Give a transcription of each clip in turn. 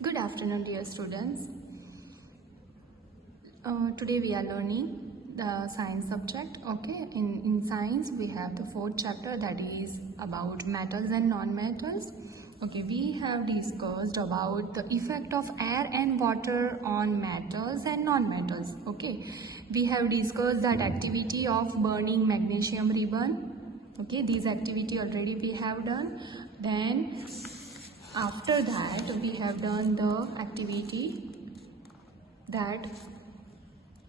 Good afternoon, dear students. Today we are learning the science subject. Okay, in science we have the fourth chapter, that is about metals and non-metals. Okay, we have discussed about the effect of air and water on metals and non-metals. Okay, we have discussed that activity of burning magnesium ribbon. Okay, these activity already we have done. Then after that we have done the activity that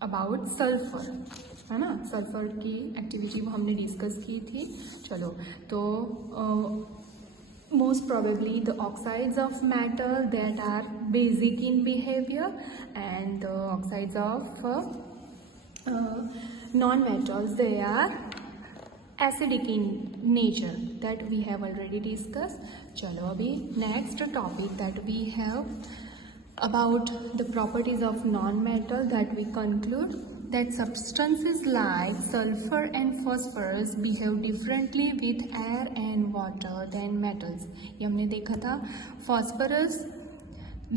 about sulphur, है ना। Sulphur की activity वो हमने discuss की थी। चलो, तो most probably the oxides of metal that are basic in behaviour and the oxides of non metals they are acidic in nature, that we have already discuss. चलो, अभी next topic that we have about the properties of non-metal, that we conclude that substances like sulfur and phosphorus behave differently with air and water than metals. ये हमने देखा था, phosphorus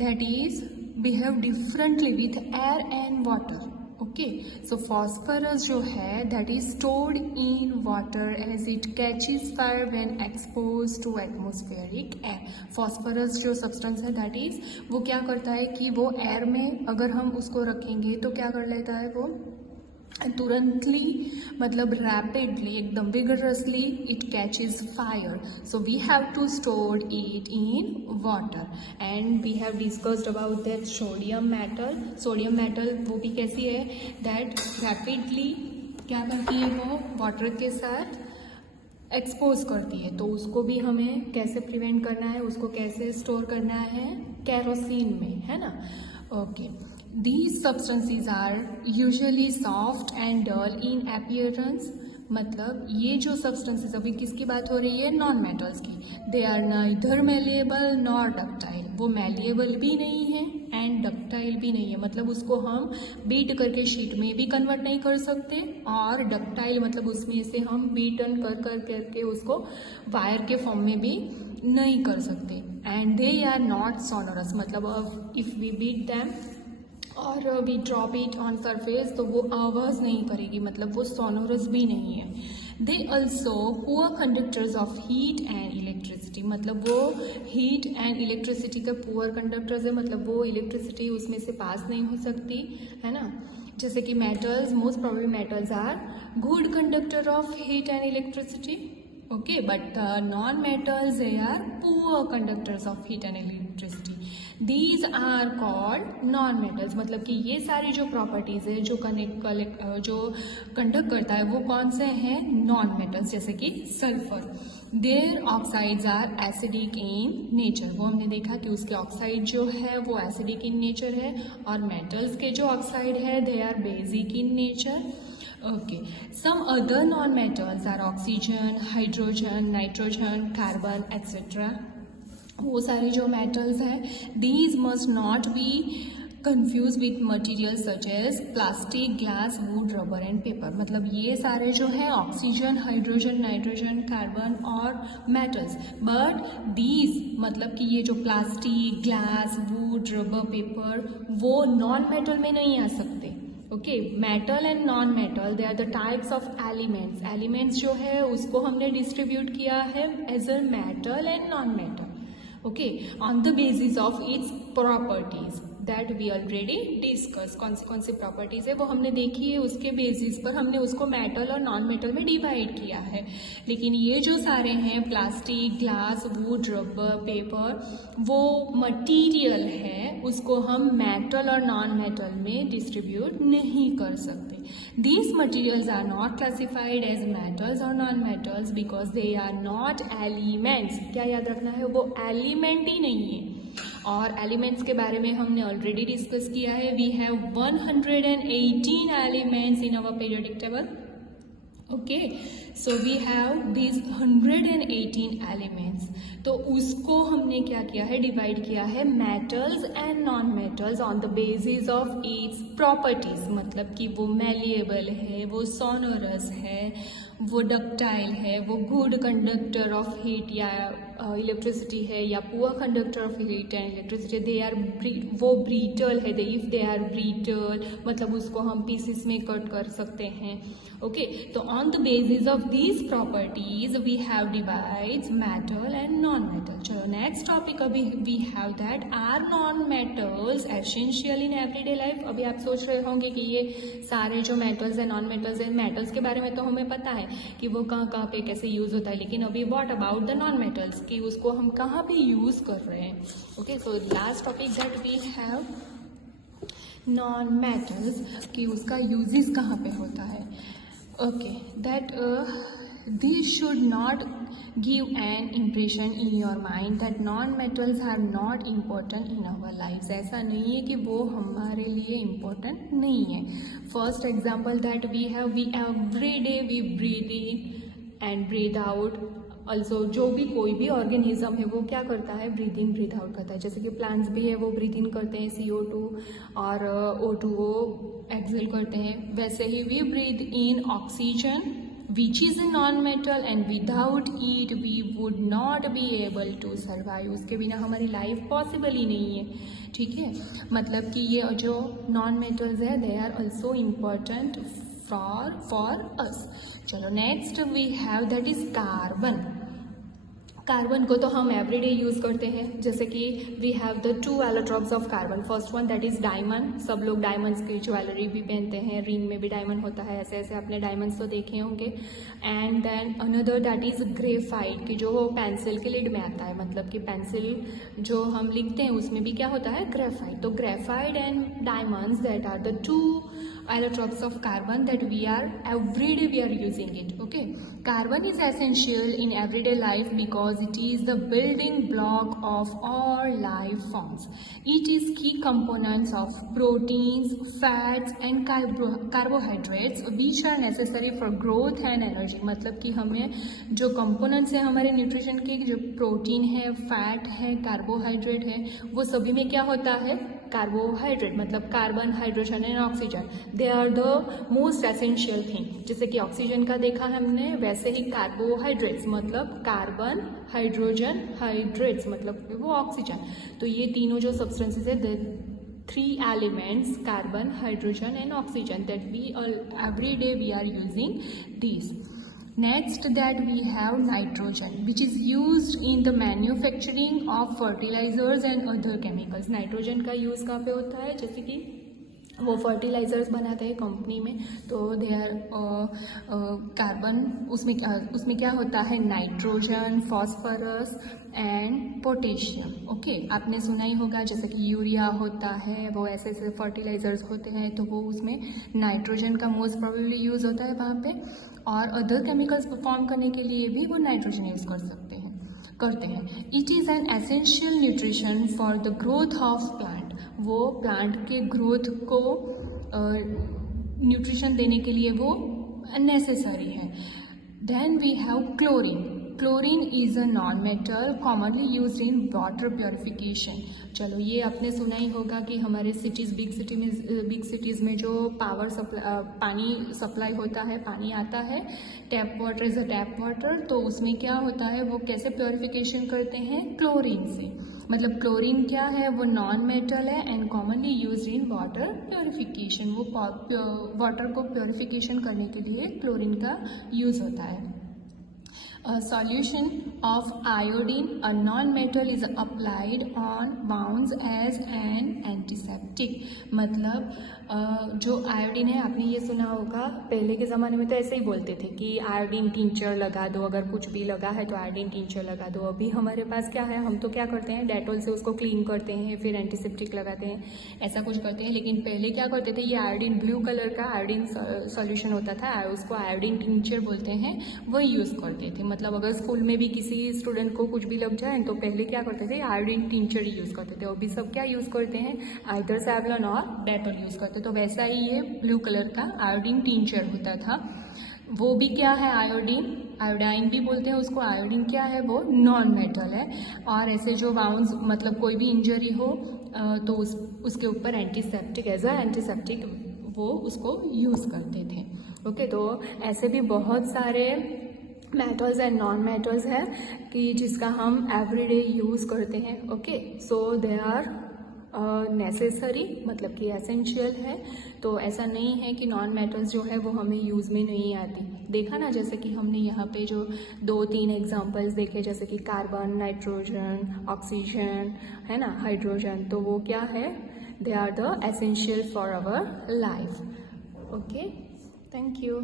that is behave differently with air and water. Okay, so phosphorus जो है that is stored in water as it catches fire when expose to atmospheric air. Phosphorus जो substance है that is वो क्या करता है कि वो एयर में अगर हम उसको रखेंगे तो क्या कर लेता है, वो तुरंतली मतलब रैपिडली एकदम vigorously it catches fire. So we have to store it in water and we have discussed about that sodium metal. Sodium metal वो भी कैसी है, दैट रैपिडली क्या करती है, वो वाटर के साथ एक्सपोज करती है। तो उसको भी हमें कैसे प्रिवेंट करना है, उसको कैसे स्टोर करना है, कैरोसिन में, है ना। Okay, these substances are usually soft and dull in appearance। मतलब ये जो सब्सटेंसेस, अभी किसकी बात हो रही है, नॉन मेटल्स की। They are neither malleable nor ductile, वो मेलिएबल भी नहीं है एंड डक्टाइल भी नहीं है। मतलब उसको हम बीट करके शीट में भी कन्वर्ट नहीं कर सकते, और डक्टाइल मतलब उसमें से हम बीटन कर करके उसको वायर के फॉर्म में भी नहीं कर सकते। And they are not sonorous, मतलब इफ वी बीट दैम और we drop it on surface तो वो आवाज़ नहीं करेगी, मतलब वो सोनोरस भी नहीं है। They also poor conductors of heat and electricity, मतलब वो हीट एंड इलेक्ट्रिसिटी का पुअर कंडक्टर्स है, मतलब वो इलेक्ट्रिसिटी उसमें से पास नहीं हो सकती, है ना। जैसे कि metals, most probably metals are good conductor of heat and electricity. Okay, but non metals they are poor conductors of heat and electricity. These are called non metals, मतलब कि ये सारी जो प्रॉपर्टीज है जो जो कंडक्ट करता है वो कौन से हैं, नॉन मेटल्स, जैसे कि sulphur. Their oxides are acidic in nature, वो हमने देखा कि उसके ऑक्साइड जो है वो एसिडिक इन नेचर है, और मेटल्स के जो ऑक्साइड है they are basic in nature. Okay, some other non-metals are oxygen, hydrogen, nitrogen, carbon, etc. वो सारे जो metals हैं, these must not be confused with materials such as plastic, glass, wood, rubber and paper। मतलब ये सारे जो है oxygen, hydrogen, nitrogen, carbon और मेटल्स, बट these मतलब कि ये जो plastic, glass, wood, rubber, paper वो नॉन मेटल में नहीं आ सकते। Okay, metal and non metal they are the types of elements. Elements जो है उसको हमने डिस्ट्रीब्यूट किया है as a metal and non metal. Okay, on the basis of its properties that we already discuss. कौन सी प्रॉपर्टीज है वो हमने देखी है, उसके बेसिस पर हमने उसको मेटल और नॉन मेटल में डिवाइड किया है। लेकिन ये जो सारे हैं plastic, glass, wood, rubber, paper, वो मटीरियल है, उसको हम मेटल और नॉन मेटल में डिस्ट्रीब्यूट नहीं कर सकते। These materials are not classified as metals or non-metals because they are not elements। क्या याद रखना है, वो एलिमेंट ही नहीं है। और एलिमेंट्स के बारे में हमने ऑलरेडी डिस्कस किया है। We have 118 elements in our periodic table. Okay, so we have this 118 elements. तो उसको हमने क्या किया है, डिवाइड किया है metals and non metals on the basis of its properties, मतलब कि वो मैलिएबल है, वो सोनोरस है, वो डक्टाइल है, वो गुड कंडक्टर ऑफ हीट या इलेक्ट्रिसिटी है, या poor conductor of heat and electricity, they are वो ब्रीटल है, दे इफ दे आर ब्रीटल मतलब उसको हम पीसेस में कट कर सकते हैं। ओके, तो on the basis of these properties we have divides metal and non metal. चलो नेक्स्ट टॉपिक अभी we have that are non metals essential in everyday life. अभी आप सोच रहे होंगे कि ये सारे जो मेटल्स है नॉन मेटल्स है, मेटल्स के बारे में तो हमें पता है कि वो कहाँ कहाँ पे कैसे यूज होता है, लेकिन अभी what about the non metals कि उसको हम कहाँ पे यूज कर रहे हैं। Okay, so last topic that we have non metals कि उसका यूजेस कहाँ पे होता है। Okay, that this should not give an impression in your mind that non-metals are not important in our lives। ऐसा नहीं है कि वो हमारे लिए important नहीं है। First example that we have, we every day we breathe in and breathe out। also जो भी कोई भी ऑर्गेनिज्म है वो क्या करता है, ब्रीथ इन ब्रीथ आउट करता है। जैसे कि प्लांट्स भी है वो ब्रीथ इन करते हैं CO2 और O2 एक्सेल करते हैं, वैसे ही we breathe in oxygen which is a non-metal and without it we would not be able to survive। उसके बिना हमारी लाइफ पॉसिबल ही नहीं है। ठीक है, मतलब कि ये जो नॉन मेटल्स है they are also important for us. चलो next we have that is carbon. Carbon को तो हम एवरीडे यूज करते हैं, जैसे कि we have the 2 allotropes of carbon. First one that is diamond, सब लोग डायमंड्स की ज्वेलरी भी पहनते हैं, रिंग में भी डायमंड होता है, ऐसे ऐसे आपने डायमंड्स तो देखे होंगे। And then another that is graphite कि जो पेंसिल के लिड में आता है, मतलब कि पेंसिल जो हम लिखते हैं उसमें भी क्या होता है, ग्रेफाइट। तो graphite and diamonds that are the 2 allotropes of carbon that we are everyday we are using it। okay, carbon is essential in everyday life because it is the building block of all life forms। it is key components of proteins, fats and carbohydrates which are necessary for growth and energy। मतलब कि हमें जो components है हमारे nutrition के, जो protein है, fat है, कार्बोहाइड्रेट है, वो सभी में क्या होता है, कार्बोहाइड्रेट मतलब carbon, hydrogen and oxygen, they are the most essential thing. जैसे कि ऑक्सीजन का देखा हमने, वैसे ही कार्बोहाइड्रेट्स मतलब कार्बन, हाइड्रोजन, हाइड्रेट्स मतलब वो ऑक्सीजन। तो ये तीनों जो सब्सटेंसेस है, the 3 elements carbon, hydrogen and oxygen that we every day we are using these। Next that we have nitrogen which is used in the manufacturing of fertilizers and other chemicals। Nitrogen का use कहाँ पे होता है, जैसे कि वो fertilisers बनाते हैं कंपनी में, तो दे आर कार्बन, उसमें क्या होता है, nitrogen, phosphorus and potassium. Okay, आपने सुना ही होगा जैसे कि यूरिया होता है, वो ऐसे ऐसे फर्टिलाइजर्स होते हैं, तो वो उसमें नाइट्रोजन का मोस्ट प्रोबेबली यूज़ होता है वहाँ पे। और अदर केमिकल्स परफॉर्म करने के लिए भी वो नाइट्रोजन यूज़ करते हैं। It is an essential nutrition for the growth of plant. वो प्लांट के ग्रोथ को न्यूट्रिशन देने के लिए वो नेसेसरी है। Then we have chlorine. Chlorine is a non metal commonly used in water purification. चलो ये आपने सुना ही होगा कि हमारे सिटीज़, बिग सिटीज़ में जो पानी सप्लाई होता है, पानी आता है, tap water is a tap water, तो उसमें क्या होता है, वो कैसे प्योरिफिकेशन करते हैं, क्लोरीन से। मतलब क्लोरीन क्या है, वो नॉन मेटल है and commonly used in water purification. वो वाटर को प्योरिफिकेशन करने के लिए क्लोरीन का यूज़ होता है। A solution of iodine, a non-metal, is applied on wounds as an antiseptic। मतलब जो आयोडीन है, आपने ये सुना होगा, पहले के ज़माने में तो ऐसे ही बोलते थे कि आयोडीन टिंचर लगा दो, अगर कुछ भी लगा है तो आयोडीन टिंचर लगा दो। अभी हमारे पास क्या है, हम तो क्या करते हैं, डेटॉल से उसको क्लीन करते हैं, फिर एंटीसेप्टिक लगाते हैं, ऐसा कुछ करते हैं। लेकिन पहले क्या करते थे, ये आयोडीन, ब्लू कलर का आयोडीन सॉल्यूशन होता था, उसको आयोडीन टिंचर बोलते हैं, वही यूज़ करते थे। मतलब अगर स्कूल में भी किसी स्टूडेंट को कुछ भी लग जाए तो पहले क्या करते थे, आयोडीन टिंचर यूज़ करते थे। अभी सब क्या यूज़ करते हैं, आइदर सैवलॉन और डेटॉल यूज़ करते। तो वैसा ही ये ब्लू कलर का आयोडीन टिंचर होता था। वो भी क्या है, आयोडीन, आयोडाइन भी बोलते हैं उसको। आयोडीन क्या है, वो नॉन मेटल है। और ऐसे जो वाउंड्स मतलब कोई भी इंजरी हो तो उसके ऊपर एंटीसेप्टिक, एज अ एंटीसेप्टिक वो उसको यूज़ करते थे। ओके, तो ऐसे भी बहुत सारे मेटल्स एंड नॉन मेटल्स है कि जिसका हम एवरीडे यूज़ करते हैं। Okay, so they are necessary, मतलब कि एसेंशियल है। तो ऐसा नहीं है कि नॉन मेटल्स जो है वो हमें यूज़ में नहीं आती। देखा ना, जैसे कि हमने यहाँ पे जो 2-3 एग्जांपल्स देखे, जैसे कि कार्बन, नाइट्रोजन, ऑक्सीजन, है ना, हाइड्रोजन, तो वो क्या है, they are the essential for our life. Okay, thank you.